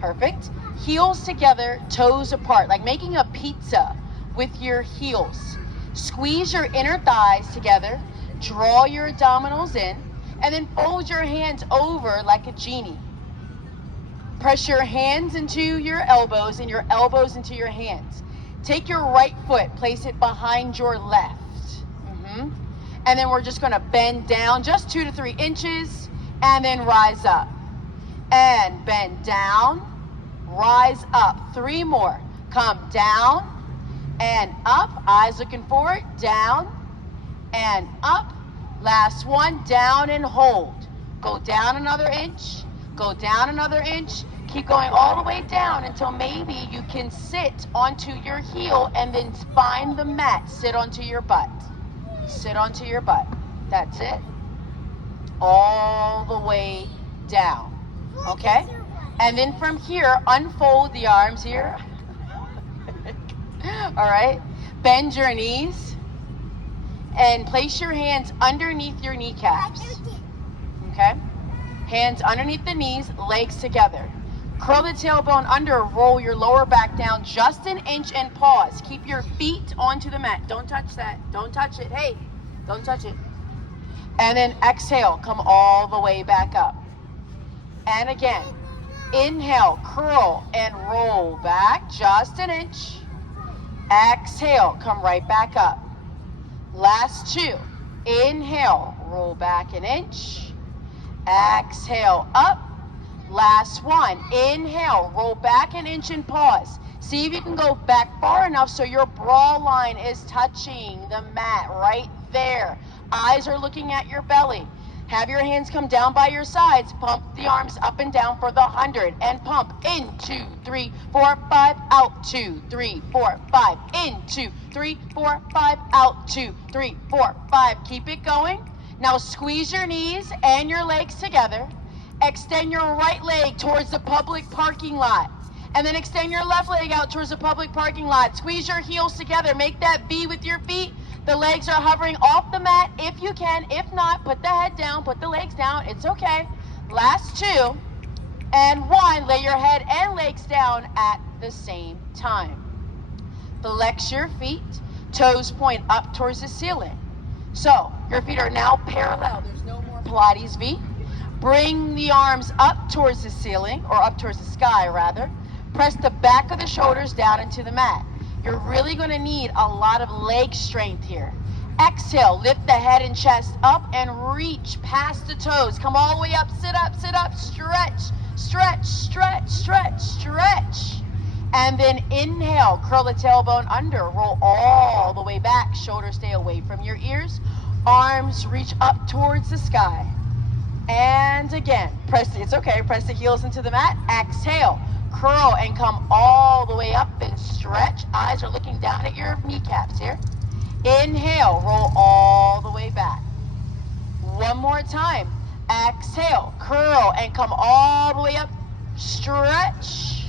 Perfect. Heels together, toes apart, like making a pizza with your heels. Squeeze your inner thighs together, draw your abdominals in, and then fold your hands over like a genie. Press your hands into your elbows and your elbows into your hands. Take your right foot, place it behind your left. And then we're just gonna bend down just 2 to 3 inches and then rise up. And bend down, rise up. 3 more. Come down and up, eyes looking forward, down and up. Last one, down and hold. Go down another inch, go down another inch. Keep going all the way down until maybe you can sit onto your heel and then find the mat. Sit onto your butt. Sit onto your butt. That's it. All the way down. Okay? And then from here, unfold the arms here. All right? Bend your knees and place your hands underneath your kneecaps. Okay? Hands underneath the knees, legs together. Curl the tailbone under, roll your lower back down just an inch and pause. Keep your feet onto the mat. Don't touch that. Don't touch it. Hey, don't touch it. And then exhale, come all the way back up. And again, inhale, curl and roll back just an inch. Exhale, come right back up. Last 2. Inhale, roll back an inch. Exhale, up. Last 1. Inhale, roll back an inch and pause. See if you can go back far enough so your bra line is touching the mat right there. Eyes are looking at your belly. Have your hands come down by your sides. Pump the arms up and down for the 100. And pump in 2, 3, 4, 5, out 2, 3, 4, 5, in 2, 3, 4, 5, out 2, 3, 4, 5. Keep it going. Now squeeze your knees and your legs together. Extend your right leg towards the public parking lot. And then extend your left leg out towards the public parking lot. Squeeze your heels together. Make that V with your feet. The legs are hovering off the mat if you can. If not, put the head down, put the legs down. It's okay. Last 2 and 1. Lay your head and legs down at the same time. Flex your feet. Toes point up towards the ceiling. So your feet are now parallel. There's no more Pilates V. Bring the arms up towards the ceiling, or up towards the sky rather. Press the back of the shoulders down into the mat. You're really going to need a lot of leg strength here. Exhale, lift the head and chest up and reach past the toes. Come all the way up, sit up, stretch, stretch, stretch, stretch, stretch. And then inhale, curl the tailbone under, roll all the way back. Shoulders stay away from your ears. Arms reach up towards the sky. And again, it's okay, press the heels into the mat. Exhale, curl and come all the way up and stretch. Eyes are looking down at your kneecaps here. Inhale, roll all the way back. One more time. Exhale, curl and come all the way up. Stretch.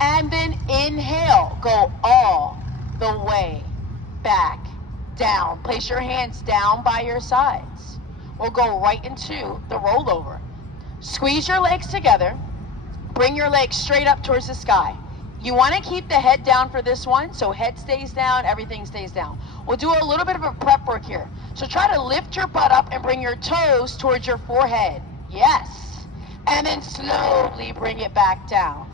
And then inhale, go all the way back down. Place your hands down by your sides. We'll go right into the rollover. Squeeze your legs together. Bring your legs straight up towards the sky. You want to keep the head down for this one, so head stays down, everything stays down. We'll do a little bit of a prep work here. So try to lift your butt up and bring your toes towards your forehead. Yes. And then slowly bring it back down.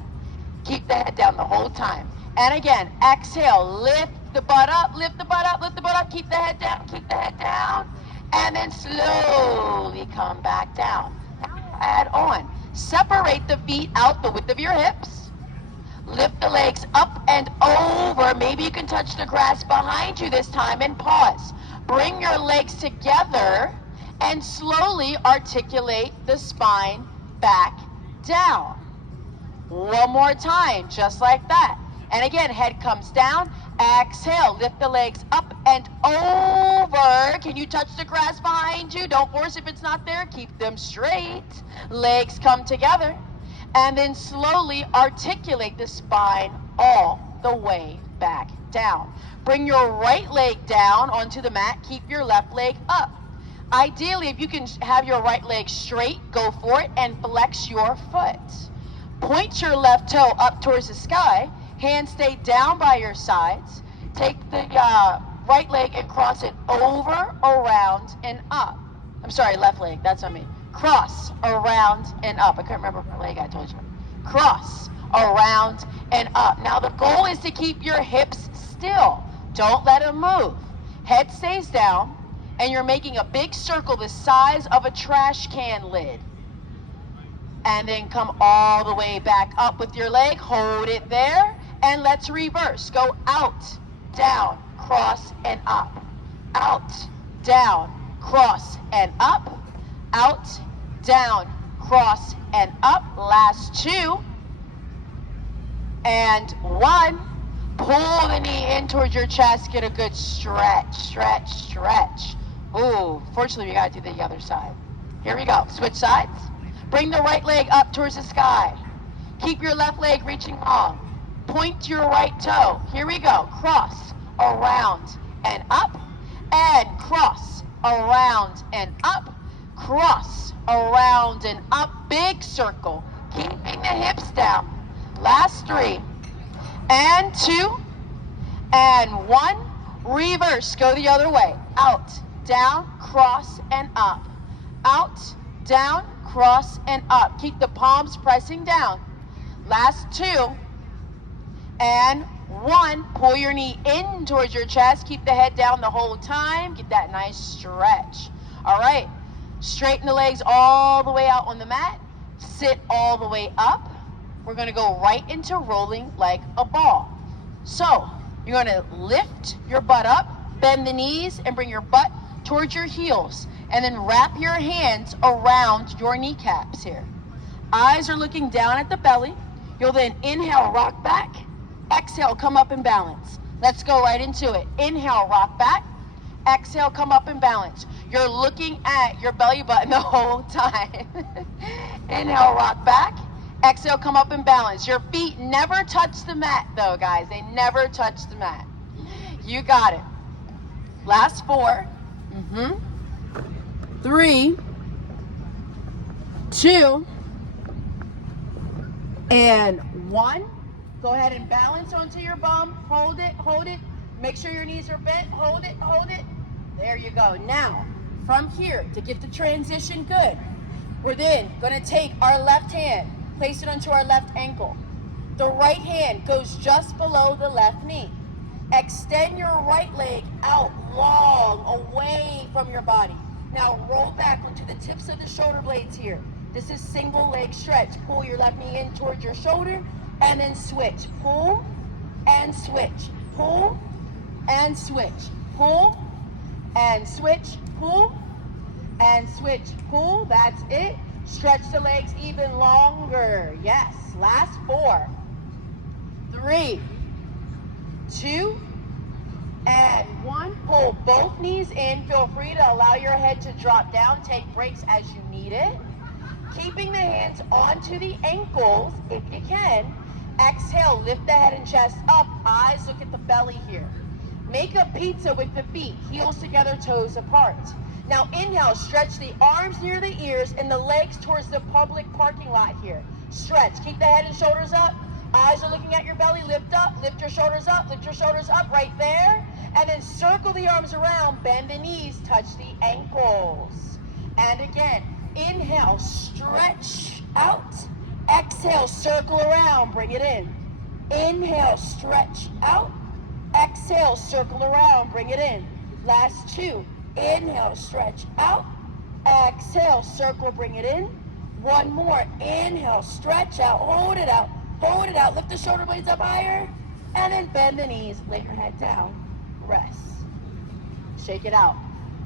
Keep the head down the whole time. And again, exhale, lift the butt up, lift the butt up, lift the butt up, keep the head down, keep the head down. And then slowly come back down. Now add on. Separate the feet out the width of your hips. Lift the legs up and over. Maybe you can touch the grass behind you this time and pause. Bring your legs together and slowly articulate the spine back down. One more time, just like that. And again, head comes down. Exhale, lift the legs up and over. Can you touch the grass behind you? Don't force if it's not there. Keep them straight. Legs come together. And then slowly articulate the spine all the way back down. Bring your right leg down onto the mat. Keep your left leg up. Ideally, if you can have your right leg straight, go for it and flex your foot. Point your left toe up towards the sky. Hands stay down by your sides. Take the right leg and cross it over, around, and up. I'm sorry, left leg. That's on me. Cross, around, and up. I couldn't remember what leg I told you. Cross, around, and up. Now the goal is to keep your hips still. Don't let them move. Head stays down, and you're making a big circle the size of a trash can lid. And then come all the way back up with your leg. Hold it there, and let's reverse. Go out, down, cross, and up. Out, down, cross, and up. Out, down, cross, and up. Last 2. And 1. Pull the knee in towards your chest. Get a good stretch, stretch, stretch. Ooh, fortunately, we got to do the other side. Here we go. Switch sides. Bring the right leg up towards the sky. Keep your left leg reaching long. Point your right toe. Here we go. Cross, around, and up. And cross, around, and up. Cross, around, and up. Big circle. Keeping the hips down. Last 3. And 2. And 1. Reverse. Go the other way. Out, down, cross, and up. Out, down, cross, and up. Keep the palms pressing down. Last 2. And 1. Pull your knee in towards your chest. Keep the head down the whole time. Get that nice stretch. All right. Straighten the legs all the way out on the mat. Sit all the way up. We're going to go right into rolling like a ball. So you're going to lift your butt up, bend the knees, and bring your butt towards your heels. And then wrap your hands around your kneecaps here. Eyes are looking down at the belly. You'll then inhale, rock back. Exhale, come up and balance. Let's go right into it. Inhale, rock back. Exhale, come up and balance. You're looking at your belly button the whole time. Inhale, rock back. Exhale, come up and balance. Your feet never touch the mat though, guys. They never touch the mat. You got it. Last 4. 3, 2, and 1. Go ahead and balance onto your bum. Hold it, hold it. Make sure your knees are bent. Hold it, hold it. There you go. Now, from here, to get the transition good, we're then going to take our left hand, place it onto our left ankle. The right hand goes just below the left knee. Extend your right leg out long, away from your body. Now roll back onto the tips of the shoulder blades here. This is single leg stretch. Pull your left knee in towards your shoulder and then switch. Pull and switch. Pull and switch. Pull and switch. Pull and switch. Pull. That's it. Stretch the legs even longer. Yes. Last 4, 3, 2, and 1. Pull both knees in. Feel free to allow your head to drop down. Take breaks as you need it. Keeping the hands onto the ankles if you can. Exhale, lift the head and chest up. Eyes look at the belly here. Make a pizza with the feet. Heels together, toes apart. Now inhale, stretch the arms near the ears and the legs towards the public parking lot here. Stretch. Keep the head and shoulders up. Eyes are looking at your belly. Lift up. Lift your shoulders up. Lift your shoulders up right there. And then circle the arms around. Bend the knees. Touch the ankles. And again, inhale. Stretch out. Exhale. Circle around. Bring it in. Inhale. Stretch out. Exhale. Circle around. Bring it in. Last 2. Inhale. Stretch out. Exhale. Circle. Bring it in. 1 more. Inhale. Stretch out. Hold it out. Hold it out. Lift the shoulder blades up higher. And then bend the knees. Lay your head down. Rest. Shake it out.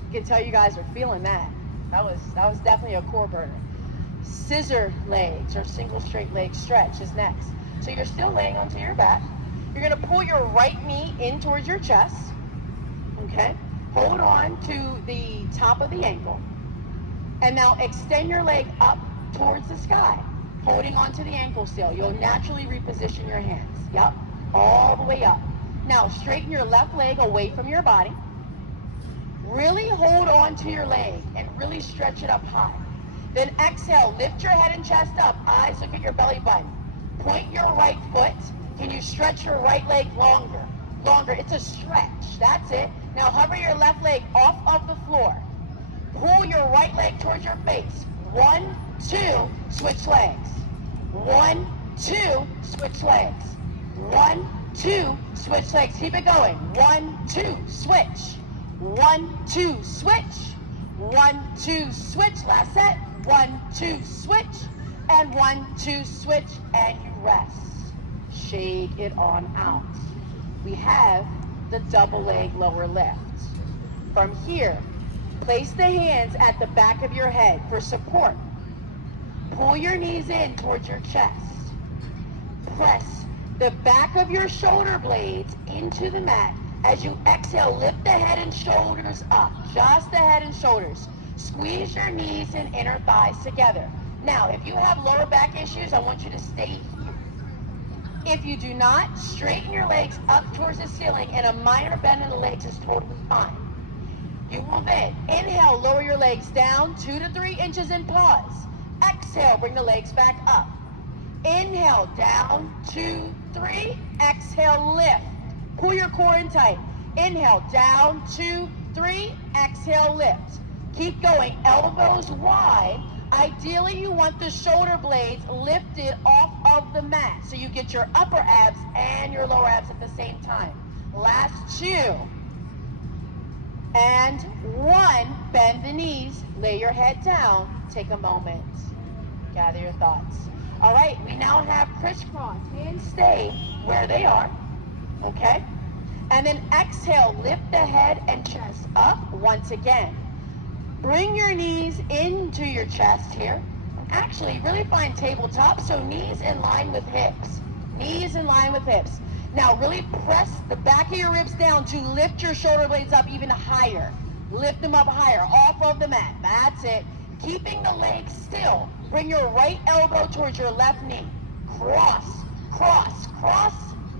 I can tell you guys are feeling that. That was definitely a core burner. Scissor legs or single straight leg stretch is next. So you're still laying onto your back. You're going to pull your right knee in towards your chest. Okay? Hold on to the top of the ankle. And now extend your leg up towards the sky. Holding onto the ankle still. You'll naturally reposition your hands. Yep. All the way up. Now straighten your left leg away from your body. Really hold on to your leg and really stretch it up high. Then exhale, lift your head and chest up. Eyes look at your belly button. Point your right foot. Can you stretch your right leg longer? Longer. It's a stretch. That's it. Now hover your left leg off of the floor. Pull your right leg towards your face. 1, 2, switch legs. 1, 2, switch legs. 1, 2, switch legs. Keep it going. 1, 2, switch. 1, 2, switch. 1, 2, switch. Last set. 1, 2, switch. And 1, 2, switch. And you rest. Shake it on out. We have the double leg lower lift. From here, place the hands at the back of your head for support. Pull your knees in towards your chest. Press the back of your shoulder blades into the mat. As you exhale, lift the head and shoulders up. Just the head and shoulders. Squeeze your knees and inner thighs together. Now, if you have lower back issues, I want you to stay here. If you do not, straighten your legs up towards the ceiling, and a minor bend in the legs is totally fine. You will then inhale, lower your legs down 2 to 3 inches and pause. Exhale, bring the legs back up. Inhale, down, 2, 3. Exhale, lift. Pull your core in tight. Inhale, down, 2, 3. Exhale, lift. Keep going, elbows wide. Ideally, you want the shoulder blades lifted off of the mat so you get your upper abs and your lower abs at the same time. Last 2. And 1. Bend the knees, lay your head down, take a moment. Gather your thoughts. All right, we now have crisscross. Hands stay where they are, okay? And then exhale, lift the head and chest up once again. Bring your knees into your chest here. Actually, really find tabletop, so knees in line with hips. Knees in line with hips. Now really press the back of your ribs down to lift your shoulder blades up even higher. Lift them up higher, off of the mat. That's it. Keeping the legs still. Bring your right elbow towards your left knee. Cross, cross, cross,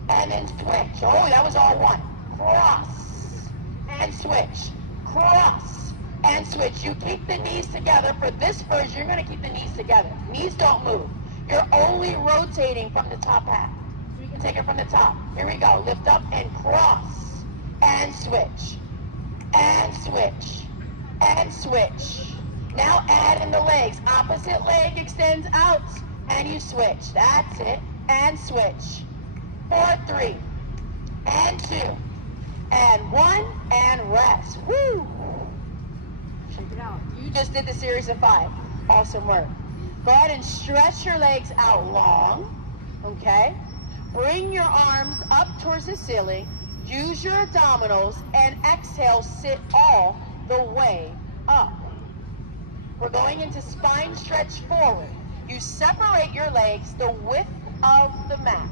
and then switch. Oh, that was all one. Cross, and switch. Cross, and switch. You keep the knees together. For this version, you're going to keep the knees together. Knees don't move. You're only rotating from the top half. So we can take it from the top. Here we go. Lift up and cross, and switch, and switch, and switch. Now add in the legs. Opposite leg extends out, and you switch. That's it. And switch. 4, 3, and 2, and 1, and rest. Woo! Check it out. You just did the series of 5. Awesome work. Go ahead and stretch your legs out long, okay? Bring your arms up towards the ceiling. Use your abdominals, and exhale, sit all the way up. We're going into spine stretch forward. You separate your legs the width of the mat.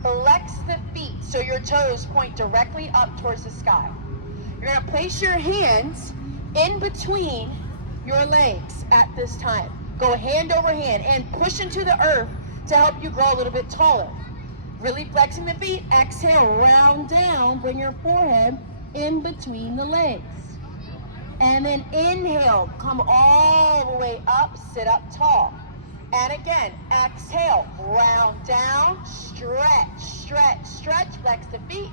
Flex the feet so your toes point directly up towards the sky. You're going to place your hands in between your legs at this time. Go hand over hand and push into the earth to help you grow a little bit taller. Really flexing the feet. Exhale, round down. Bring your forehead in between the legs. And then inhale, come all the way up, sit up tall. And again, exhale, round down, stretch, stretch, stretch, flex the feet.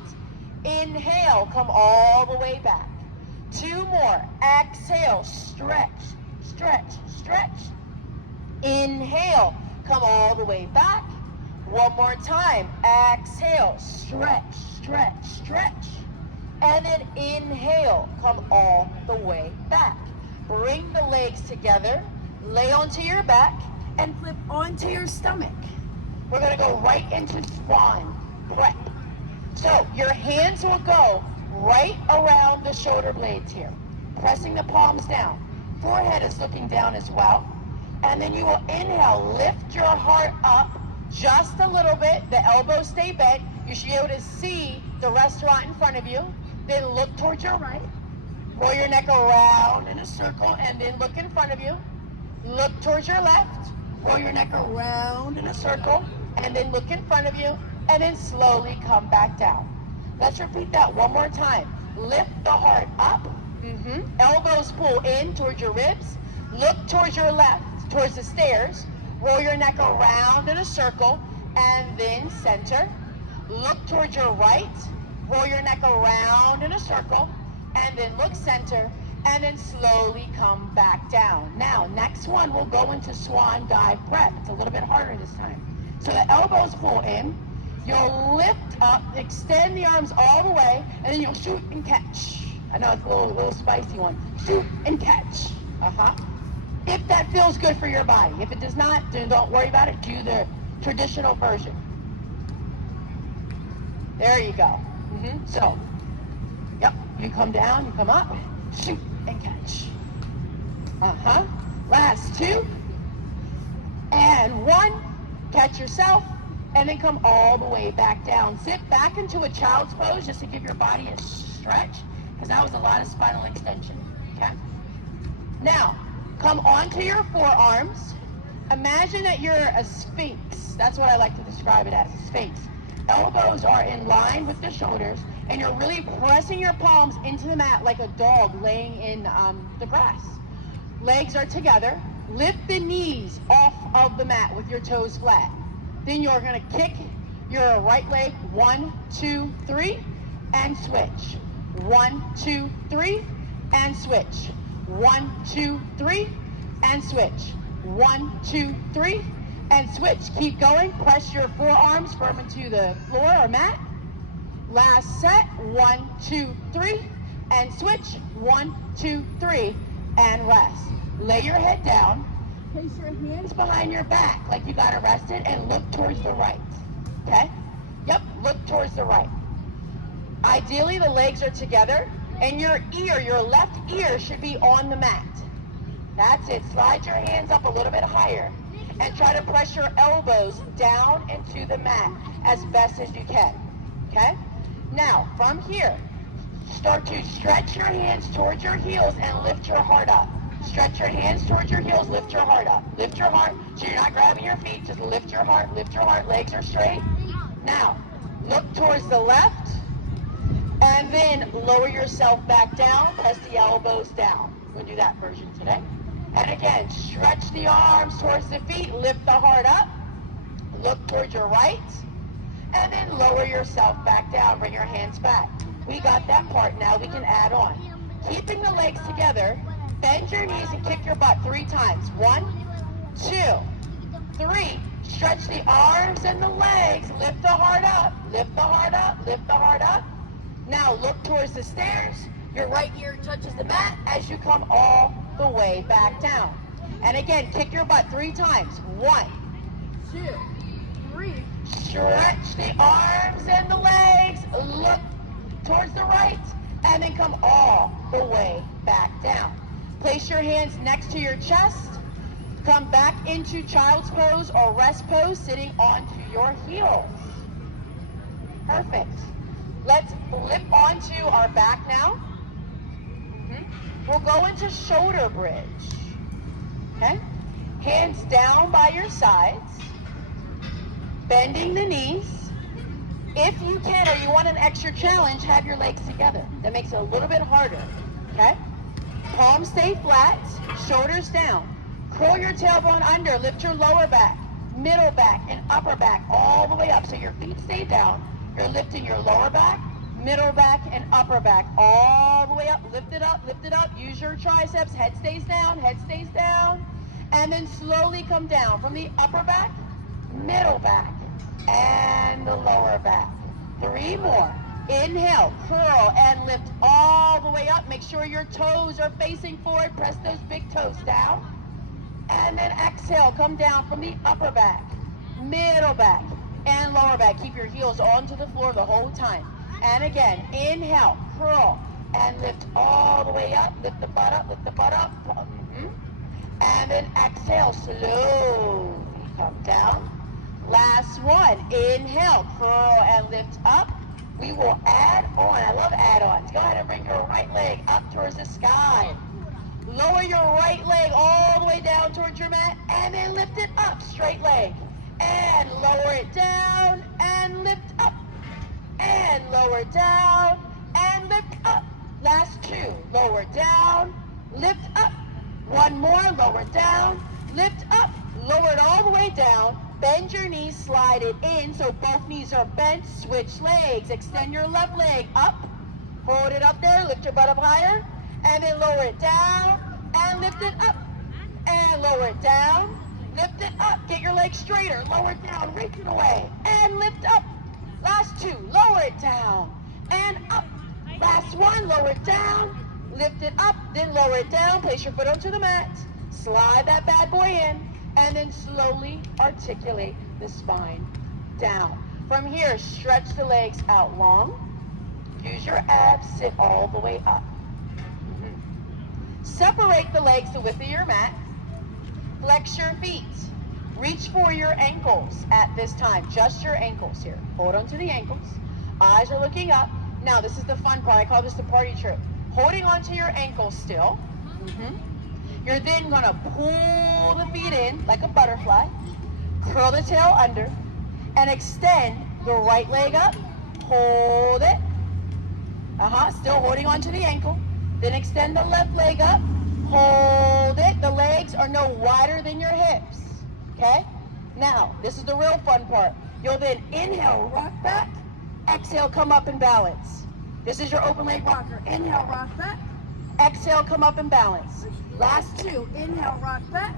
Inhale, come all the way back. 2 more, exhale, stretch, stretch, stretch. Inhale, come all the way back. 1 more time, exhale, stretch, stretch, stretch. And then inhale, come all the way back. Bring the legs together, lay onto your back, and flip onto your stomach. We're gonna go right into Swan prep. So your hands will go right around the shoulder blades here, pressing the palms down. Forehead is looking down as well. And then you will inhale, lift your heart up just a little bit. The elbows stay bent. You should be able to see the restaurant in front of you. Then look towards your right. Roll your neck around in a circle, and then look in front of you. Look towards your left. Roll your neck around in a circle, and then look in front of you, and then slowly come back down. Let's repeat that 1 more time. Lift the heart up. Elbows pull in towards your ribs. Look towards your left, towards the stairs. Roll your neck around in a circle, and then center. Look towards your right, roll your neck around in a circle, and then look center, and then slowly come back down. Now, next one, we'll go into Swan dive prep. It's a little bit harder this time. So the elbows pull in, you'll lift up, extend the arms all the way, and then you'll shoot and catch. I know it's a little spicy one. Shoot and catch. If that feels good for your body. If it does not, then don't worry about it. Do the traditional version. There you go. So, yep, you come down, you come up, shoot and catch. Last two, and one. Catch yourself, and then come all the way back down. Sit back into a child's pose just to give your body a stretch, because that was a lot of spinal extension, okay? Now, come onto your forearms. Imagine that you're a Sphinx. That's what I like to describe it as, a Sphinx. Elbows are in line with the shoulders, and you're really pressing your palms into the mat like a dog laying in the grass. Legs are together. Lift the knees off of the mat with your toes flat. Then you're going to kick your right leg, 1, 2, 3, and switch. 1, 2, 3, and switch. 1, 2, 3, and switch. 1, 2, 3, and switch. Keep going. Press your forearms firm into the floor or mat. Last set. 1, 2, 3, and switch. 1, 2, 3, and rest. Lay your head down. Place your hands behind your back like you got arrested, and look towards the right. Okay? Yep, look towards the right. Ideally, the legs are together, and your left ear should be on the mat. That's it. Slide your hands up a little bit higher, and try to press your elbows down into the mat as best as you can. Okay? Now, from here, start to stretch your hands towards your heels and lift your heart up. Stretch your hands towards your heels, lift your heart up. Lift your heart, so you're not grabbing your feet, just lift your heart, legs are straight. Now, look towards the left, and then lower yourself back down, press the elbows down. We'll do that version today. And again, stretch the arms towards the feet, lift the heart up, look towards your right, and then lower yourself back down, bring your hands back. We got that part, now we can add on. Keeping the legs together, bend your knees and kick your butt 3 times. 1, 2, 3. Stretch the arms and the legs. Lift the heart up. Lift the heart up. Lift the heart up. Now look towards the stairs. Your right ear touches the mat as you come all the way back down. And again, kick your butt 3 times. 1, 2, 3. Stretch the arms and the legs. Look towards the right. And then come all the way back down. Place your hands next to your chest. Come back into child's pose or rest pose, sitting onto your heels. Perfect. Let's flip onto our back now. We'll go into shoulder bridge. Okay? Hands down by your sides. Bending the knees. If you can, or you want an extra challenge, have your legs together. That makes it a little bit harder. Okay? Palms stay flat, shoulders down. Curl your tailbone under, lift your lower back, middle back, and upper back all the way up. So your feet stay down. You're lifting your lower back, middle back, and upper back all the way up. Lift it up, lift it up. Use your triceps. Head stays down, head stays down. And then slowly come down from the upper back, middle back, and the lower back. 3 more. Inhale, curl, and lift all the way up. Make sure your toes are facing forward. Press those big toes down. And then exhale, come down from the upper back, middle back, and lower back. Keep your heels onto the floor the whole time. And again, inhale, curl, and lift all the way up. Lift the butt up, lift the butt up. And then exhale, slowly come down. Last one. Inhale, curl, and lift up. We will add on. I love add-ons. Go ahead and bring your right leg up towards the sky. Lower your right leg all the way down towards your mat, and then lift it up, straight leg. And lower it down, and lift up. And lower down, and lift up. Last 2. Lower down, lift up. 1 more, lower down, lift up. Lower it all the way down, bend your knees, slide it in so both knees are bent. Switch legs. Extend your left leg up. Hold it up there. Lift your butt up higher. And then lower it down. And lift it up. And lower it down. Lift it up. Get your legs straighter. Lower it down. Reach it away. And lift up. Last two. Lower it down. And up. Last one. Lower it down. Lift it up. Then lower it down. Place your foot onto the mat. Slide that bad boy in. And then slowly articulate the spine down. From here, stretch the legs out long. Use your abs. Sit all the way up. Separate the legs the width of your mat. Flex your feet. Reach for your ankles at this time. Just your ankles here. Hold on to the ankles. Eyes are looking up. Now, this is the fun part. I call this the party trick. Holding onto your ankles still. You're then going to pull the feet in like a butterfly. Curl the tail under. And extend the right leg up. Hold it. Still holding onto the ankle. Then extend the left leg up. Hold it. The legs are no wider than your hips. Okay? Now, this is the real fun part. You'll then inhale, rock back. Exhale, come up and balance. This is your open leg rocker. Inhale, rock back. Exhale, come up and balance. Last two. Inhale, rock back.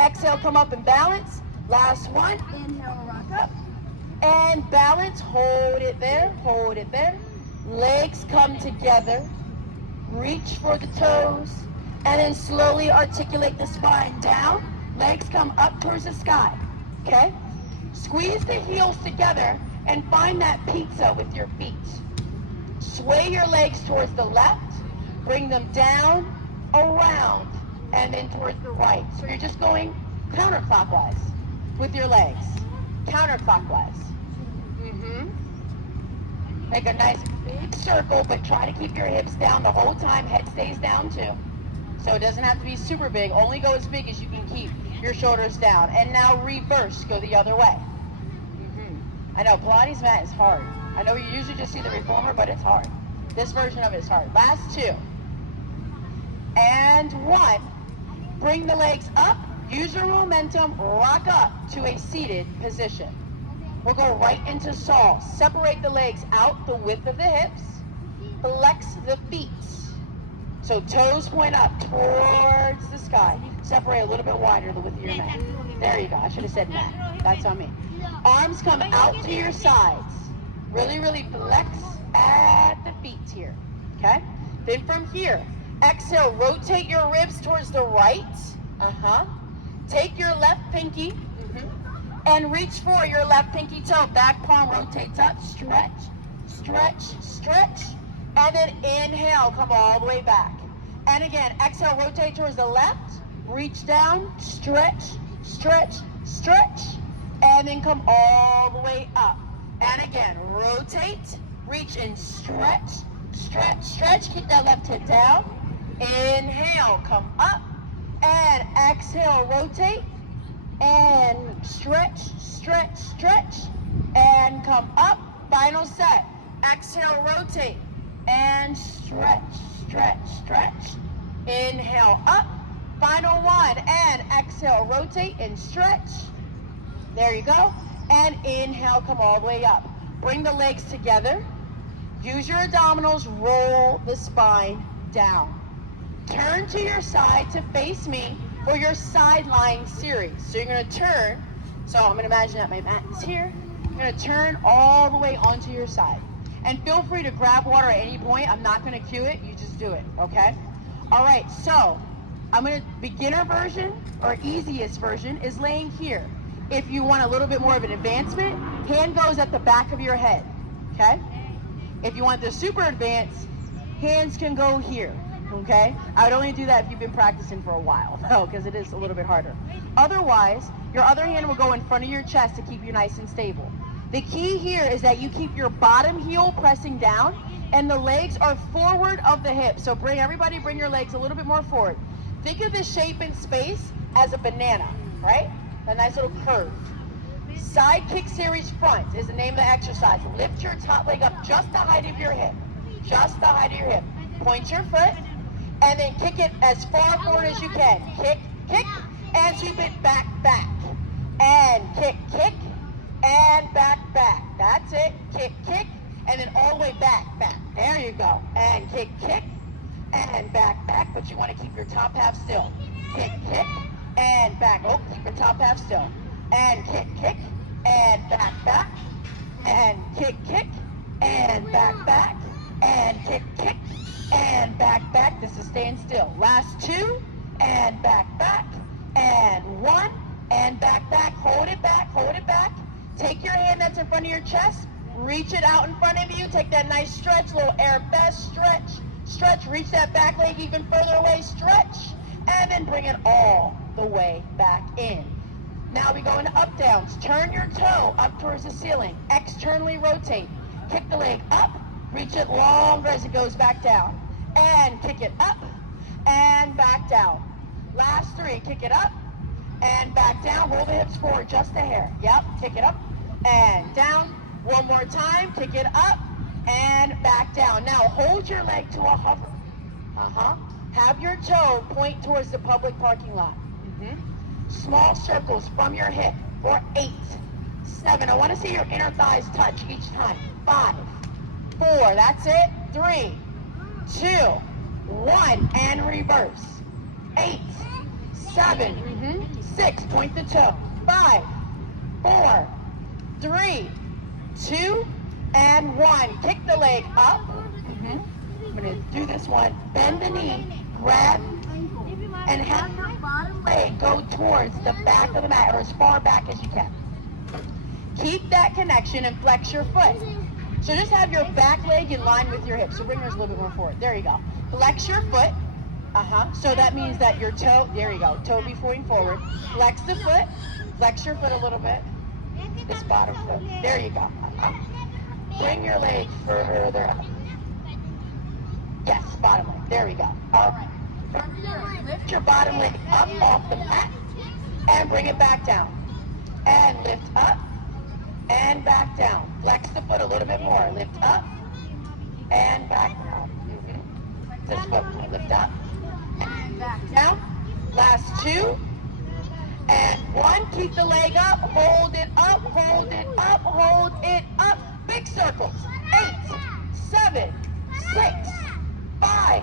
Exhale, come up and balance. Last one. Inhale, rock up. And balance. Hold it there. Hold it there. Legs come together. Reach for the toes. And then slowly articulate the spine down. Legs come up towards the sky. Okay? Squeeze the heels together and find that pizza with your feet. Sway your legs towards the left. Bring them down, around, and then towards the right. So you're just going counterclockwise with your legs. Counterclockwise. Make a nice big circle, but try to keep your hips down the whole time. Head stays down too. So it doesn't have to be super big. Only go as big as you can keep your shoulders down. And now reverse. Go the other way. I know Pilates mat is hard. I know you usually just see the reformer, but it's hard. This version of it is hard. Last two. And one. Bring the legs up. Use your momentum. Rock up to a seated position. We'll go right into saw. Separate the legs out the width of the hips. Flex the feet. So toes point up towards the sky. Separate a little bit wider the width of your mat. There you go. I should have said mat. That's on me. Arms come out to your sides. Really, really flex at the feet here. Okay? Then from here, exhale, rotate your ribs towards the right. Take your left pinky and reach for your left pinky toe. Back palm rotates up. Stretch, stretch, stretch. And then inhale, come all the way back. And again, exhale, rotate towards the left. Reach down, stretch, stretch, stretch. And then come all the way up. And again, rotate, reach and stretch, stretch, stretch. Keep that left hip down. Inhale, come up. And exhale, rotate. And stretch, stretch, stretch. And come up. Final set. Exhale, rotate. And stretch, stretch, stretch. Inhale, up. Final one. And exhale, rotate and stretch. There you go. And inhale, come all the way up. Bring the legs together. Use your abdominals. Roll the spine down. Turn to your side to face me for your sideline series. So you're going to turn. So I'm going to imagine that my mat is here. You're going to turn all the way onto your side. And feel free to grab water at any point. I'm not going to cue it. You just do it, okay? All right, so I'm going to, beginner version or easiest version is laying here. If you want a little bit more of an advancement, hand goes at the back of your head, okay? If you want the super advanced, hands can go here, okay? I would only do that if you've been practicing for a while, though, because it is a little bit harder. Otherwise, your other hand will go in front of your chest to keep you nice and stable. The key here is that you keep your bottom heel pressing down and the legs are forward of the hips. So bring your legs a little bit more forward. Think of the shape in space as a banana, right? A nice little curve. Sidekick series front is the name of the exercise. Lift your top leg up just the height of your hip. Just the height of your hip. Point your foot and then kick it as far forward as you can. Kick, kick, and sweep it back, back. and kick, kick, and back, back. That's it. Kick, kick, and then all the way back, back. There you go. And kick, kick, and back, back. But you want to keep your top half still. Kick, kick, and back. Oh, keep your top half still. And kick, kick, and back, back. And kick, kick, and back, back. And kick, kick, and back, back. This is staying still. Last two, and back, back. And one, and back, back. Hold it back, hold it back. Take your hand that's in front of your chest. Reach it out in front of you. Take that nice stretch, little arabesque stretch. Stretch, reach that back leg even further away. Stretch, and then bring it all the way back in. Now we go into up downs. Turn your toe up towards the ceiling. Externally rotate. Kick the leg up. Reach it longer as it goes back down. And kick it up and back down. Last three. Kick it up and back down. Roll the hips forward just a hair. Yep. Kick it up and down. One more time. Kick it up and back down. Now hold your leg to a hover. Have your toe point towards the public parking lot. Small circles from your hip for 8, 7. I want to see your inner thighs touch each time. 5, 4. That's it. 3, 2, 1, and reverse. 8, 7, 6. Point the toe. 5, 4, 3, 2, and 1. Kick the leg up. I'm going to do this one. Bend the knee. Grab and have your bottom leg go towards the back of the mat, or as far back as you can. Keep that connection and flex your foot. So just have your back leg in line with your hips. So bring yours a little bit more forward. There you go. Flex your foot. So that means that your toe, there you go, toe be pointing forward. Flex the foot. Flex your foot a little bit. This bottom foot. There you go. Bring your leg further up. Yes, bottom leg. There we go. All right. Lift your bottom leg up off the mat and bring it back down. And lift up and back down. Flex the foot a little bit more. Lift up and back down. This foot, lift up and back down. Last 2 and 1. Keep the leg up. Hold it up. Hold it up. Hold it up. Big circles. 8, 7, 6, 5,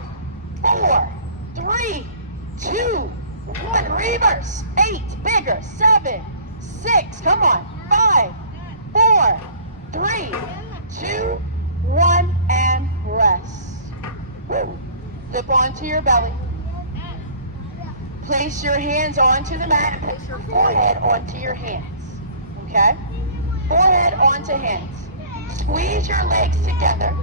4, 3, 2, 1. Reverse. 8. Bigger. 7, 6. Come on. 5, 4, 3, 2, 1. And rest. Woo. Flip onto your belly. Place your hands onto the mat and place your forehead onto your hands. Okay? Forehead onto hands. Squeeze your legs together.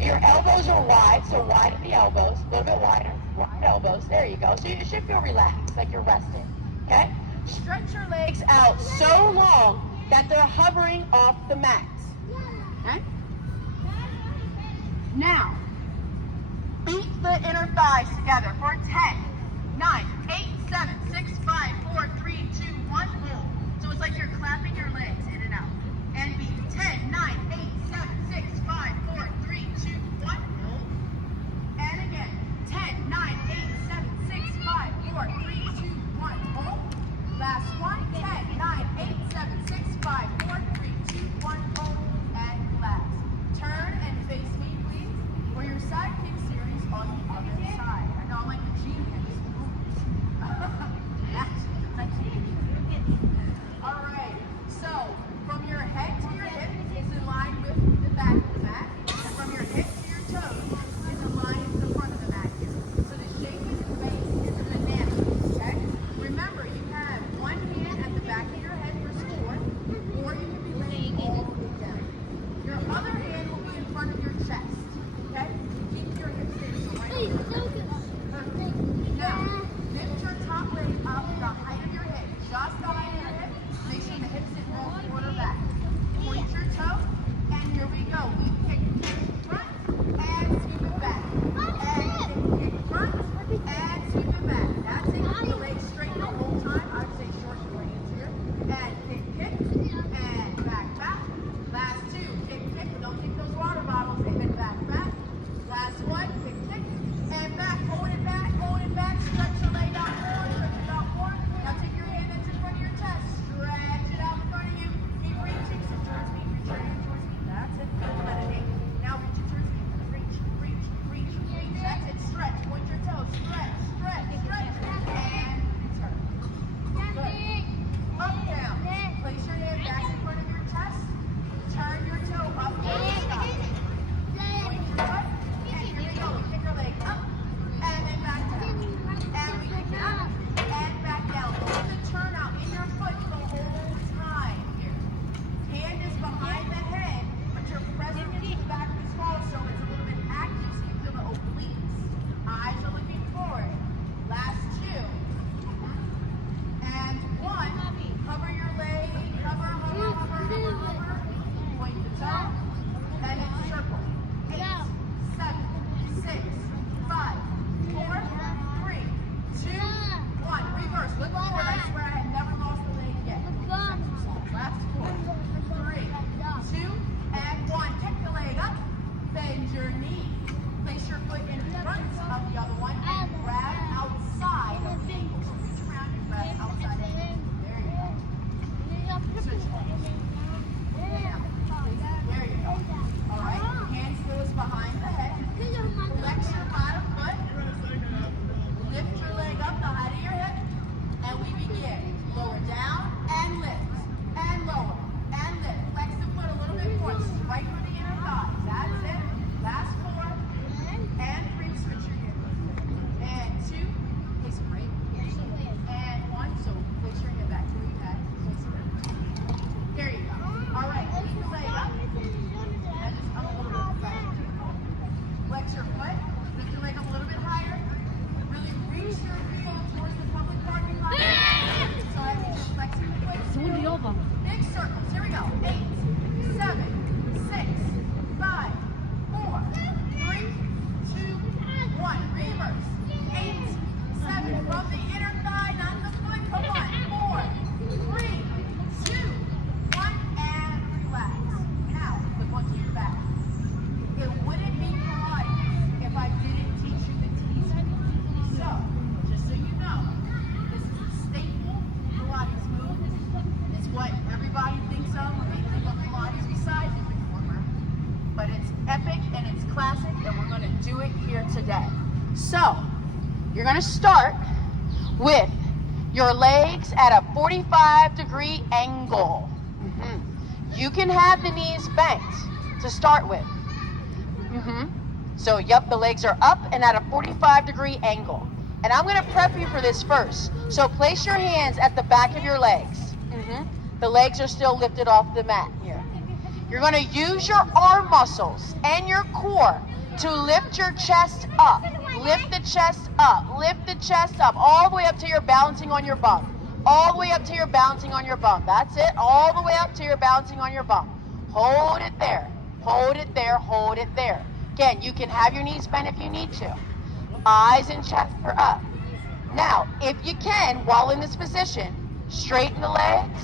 Your elbows are wide, so widen the elbows. A little bit wider. Wide elbows. There you go. So you should feel relaxed, like you're resting. Okay? Stretch your legs out so long that they're hovering off the mat. Okay? Now, beat the inner thighs together for 10, 9, 8, 7, 6, 5, 4, 3, 2, 1. Hold. So it's like you're clapping your legs in and out. And beat 10, 9, 8, 7, 6, 5, 4, 3, 2, 1. Hold. And again. 10, 9, 8, 7, 6, 5, 4, 3, 2, 1. Hold. Last one. 10, 9, 8, 7, 6, 5, 4, 3, 2, 1. Hold. And relax. Turn and face me, please, for your sidekick series on the other side. I know I'm like a genius. All right. So gonna do it here today. So, you're gonna start with your legs at a 45-degree angle. You can have the knees bent to start with. So, yep, the legs are up and at a 45-degree angle. And I'm gonna prep you for this first. So place your hands at the back of your legs. The legs are still lifted off the mat here. You're gonna use your arm muscles and your core to lift your chest up. Lift the chest up, lift the chest up, all the way up till you're balancing on your bum. All the way up till you're balancing on your bum. That's it, all the way up till you're balancing on your bum. Hold it there, hold it there, hold it there. Again, you can have your knees bent if you need to. Eyes and chest are up. Now, if you can, while in this position, straighten the legs,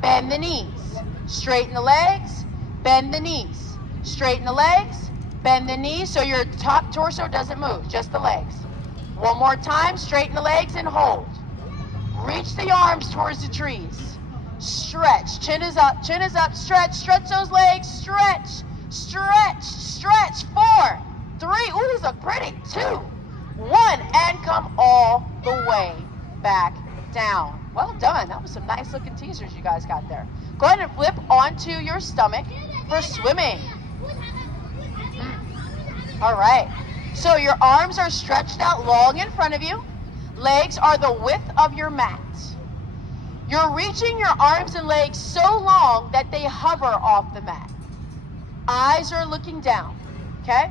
bend the knees. Straighten the legs, bend the knees. Straighten the legs, bend the knees so your top torso doesn't move, just the legs. One more time, straighten the legs and hold. Reach the arms towards the trees. Stretch, chin is up, stretch, stretch those legs, stretch, stretch, stretch. 4, 3, ooh, these look pretty. 2, 1, and come all the way back down. Well done. That was some nice looking teasers you guys got there. Go ahead and flip onto your stomach for swimming. All right. So your arms are stretched out long in front of you. Legs are the width of your mat. You're reaching your arms and legs so long that they hover off the mat. Eyes are looking down, okay?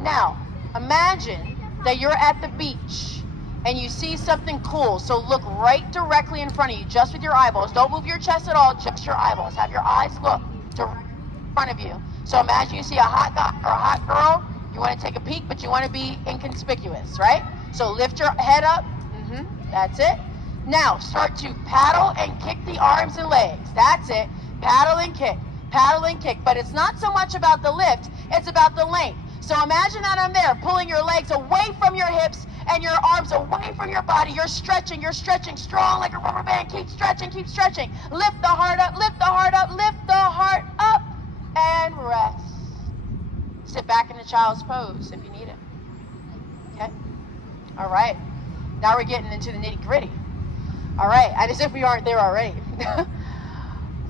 Now, imagine that you're at the beach and you see something cool. So look right directly in front of you, just with your eyeballs. Don't move your chest at all, just your eyeballs. Have your eyes look directly in front of you. So imagine you see a hot guy or a hot girl. You want to take a peek, but you want to be inconspicuous, right? So lift your head up. That's it. Now start to paddle and kick the arms and legs. That's it. Paddle and kick. Paddle and kick. But it's not so much about the lift, it's about the length. So imagine that I'm there, pulling your legs away from your hips and your arms away from your body. You're stretching strong like a rubber band. Keep stretching, keep stretching. Lift the heart up, lift the heart up, lift the heart up, and rest. Sit back in the child's pose if you need it. Okay? All right. Now we're getting into the nitty-gritty. All right, and as if we aren't there already.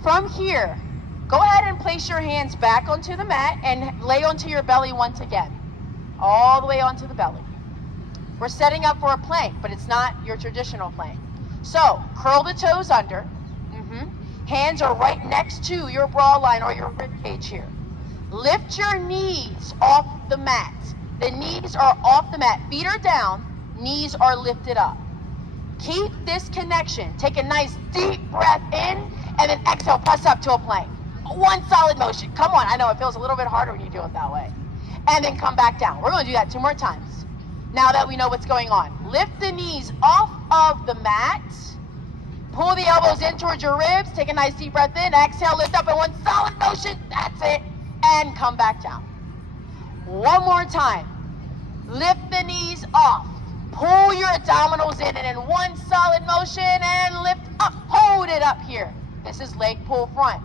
From here, go ahead and place your hands back onto the mat and lay onto your belly once again. All the way onto the belly. We're setting up for a plank, but it's not your traditional plank. So, curl the toes under. Hands are right next to your bra line or your rib cage here. Lift your knees off the mat. The knees are off the mat. Feet are down. Knees are lifted up. Keep this connection. Take a nice deep breath in and then exhale, press up to a plank. One solid motion. Come on, I know it feels a little bit harder when you do it that way. And then come back down. We're going to do that 2 more times. Now that we know what's going on. Lift the knees off of the mat. Pull the elbows in towards your ribs. Take a nice deep breath in. Exhale, lift up in one solid motion. That's it. And come back down. One more time. Lift the knees off. Pull your abdominals in and in one solid motion and lift up. Hold it up here. This is leg pull front.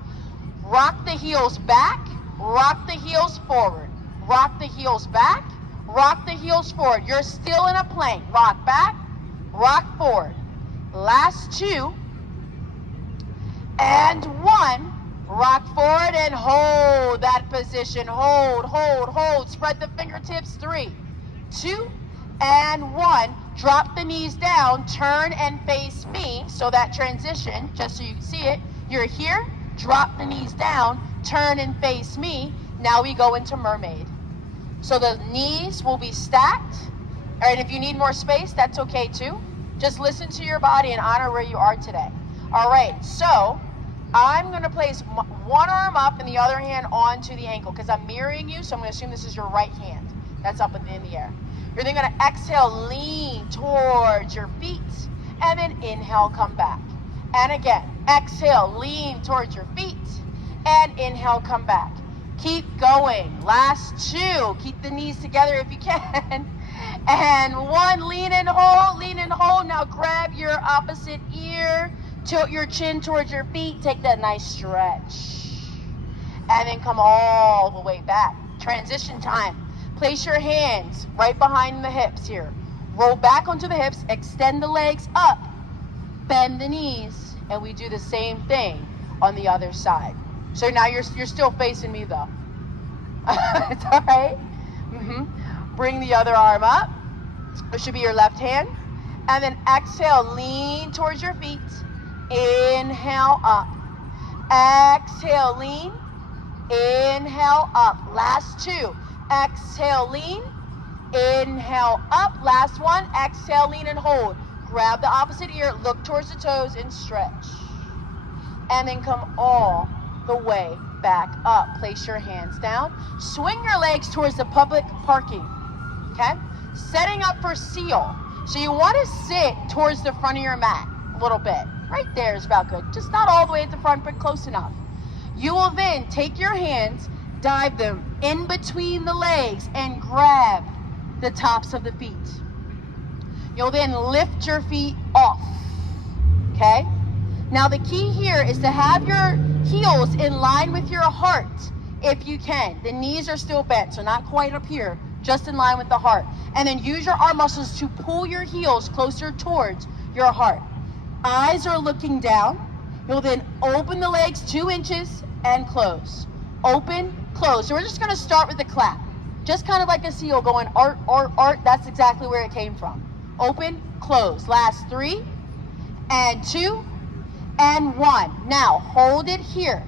Rock the heels back. Rock the heels forward. Rock the heels back. Rock the heels forward. You're still in a plank. Rock back. Rock forward. Last 2. And 1. Rock forward and hold that position. Hold, hold, hold. Spread the fingertips. 3, 2, and 1. Drop the knees down. Turn and face me. So that transition, just so you can see it, you're here. Drop the knees down. Turn and face me. Now we go into Mermaid. So the knees will be stacked. All right, if you need more space, that's okay too. Just listen to your body and honor where you are today. All right, so I'm going to place one arm up and the other hand onto the ankle because I'm mirroring you, so I'm going to assume this is your right hand. That's up in the air. You're then going to exhale, lean towards your feet, and then inhale, come back. And again, exhale, lean towards your feet, and inhale, come back. Keep going. Last 2. Keep the knees together if you can. And 1, lean and hold, lean and hold. Now grab your opposite ear, tilt your chin towards your feet, take that nice stretch. And then come all the way back. Transition time. Place your hands right behind the hips here. Roll back onto the hips, extend the legs up, bend the knees, and we do the same thing on the other side. So now you're still facing me though. It's all right. Bring the other arm up. It should be your left hand. And then exhale, lean towards your feet. Inhale up. Exhale, lean. Inhale up. Last two. Exhale, lean. Inhale up. Last one. Exhale, lean and hold. Grab the opposite ear. Look towards the toes and stretch. And then come all the way back up. Place your hands down. Swing your legs towards the public parking. Okay? Setting up for seal. So you want to sit towards the front of your mat a little bit. Right there is about good. Just not all the way at the front, but close enough. You will then take your hands, dive them in between the legs, and grab the tops of the feet. You'll then lift your feet off. Okay? Now the key here is to have your heels in line with your heart if you can. The knees are still bent, so not quite up here, just in line with the heart. And then use your arm muscles to pull your heels closer towards your heart. Eyes are looking down. You'll then open the legs 2 inches and close. Open, close. So we're just gonna start with the clap. Just kind of like a seal going art, art, art. That's exactly where it came from. Open, close. Last 3 and 2 and 1. Now hold it here.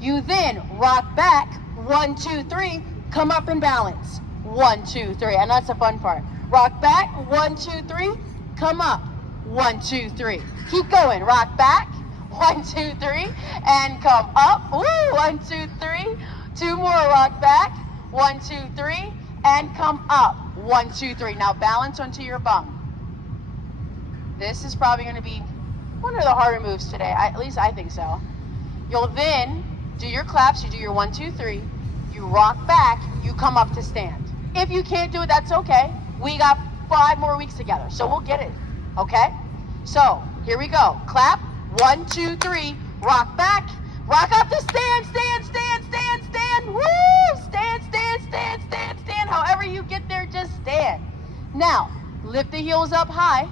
You then rock back. 1, 2, 3. Come up and balance. 1, 2, 3. And that's the fun part. Rock back. 1, 2, 3. Come up. 1, 2, 3. Keep going. Rock back. 1, 2, 3. And come up. Woo! 1, 2, 3. 2 more. Rock back. 1, 2, 3. And come up. 1, 2, 3. Now balance onto your bum. This is probably going to be one of the harder moves today. At least I think so. You'll then do your claps. You do your 1, 2, 3. You rock back. You come up to stand. If you can't do it, that's okay. We got 5 more weeks together, so we'll get it. Okay? So here we go. Clap. 1, 2, 3. Rock back. Rock up to stand. Stand, stand, stand, stand. Woo! Stand, stand, stand, stand, stand. However you get there, just stand. Now, lift the heels up high.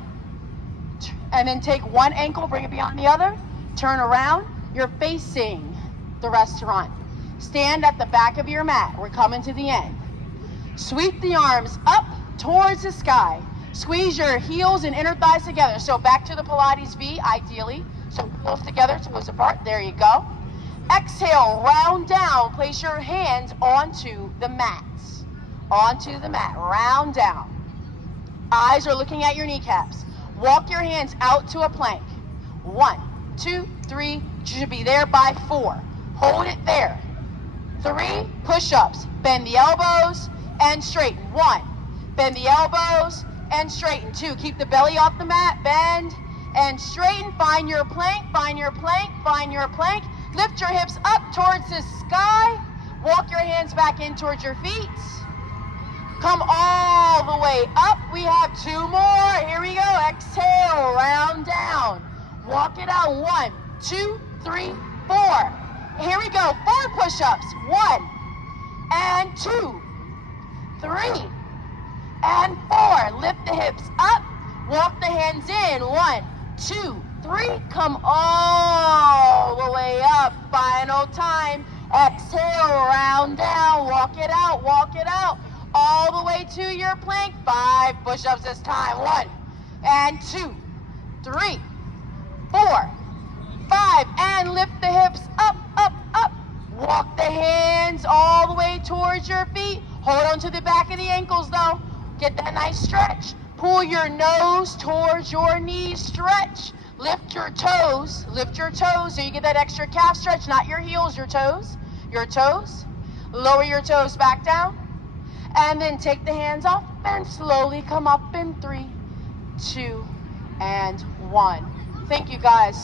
And then take one ankle, bring it beyond the other. Turn around. You're facing the restaurant. Stand at the back of your mat. We're coming to the end. Sweep the arms up towards the sky. Squeeze your heels and inner thighs together. So back to the Pilates V, ideally. So close together, toes apart. There you go. Exhale, round down. Place your hands onto the mats. Onto the mat. Round down. Eyes are looking at your kneecaps. Walk your hands out to a plank. 1, 2, 3. You should be there by 4. Hold it there. 3 push-ups. Bend the elbows and straighten. 1. Bend the elbows and straighten. 2. Keep the belly off the mat. Bend and straighten. Find your plank. Find your plank. Find your plank. Lift your hips up towards the sky. Walk your hands back in towards your feet. Come all the way up. We have 2 more. Here we go. Exhale. Round down. Walk it out. 1, 2, 3, 4. Here we go. 4 push-ups. 1 and 2, 3 and 4. Lift the hips up. Walk the hands in. 1, 2, 3. Come all the way up. Final time. Exhale. Round down. Walk it out. Walk it out. All the way to your plank. 5 push-ups this time. 1 and 2, 3, 4, 5. And lift the hips up, up, up. Walk the hands all the way towards your feet. Hold on to the back of the ankles though. Get that nice stretch. Pull your nose towards your knees. Stretch. Lift your toes. Lift your toes so you get that extra calf stretch. Not your heels, your toes. Your toes. Lower your toes back down. And then take the hands off and slowly come up in 3, 2, and 1. Thank you guys.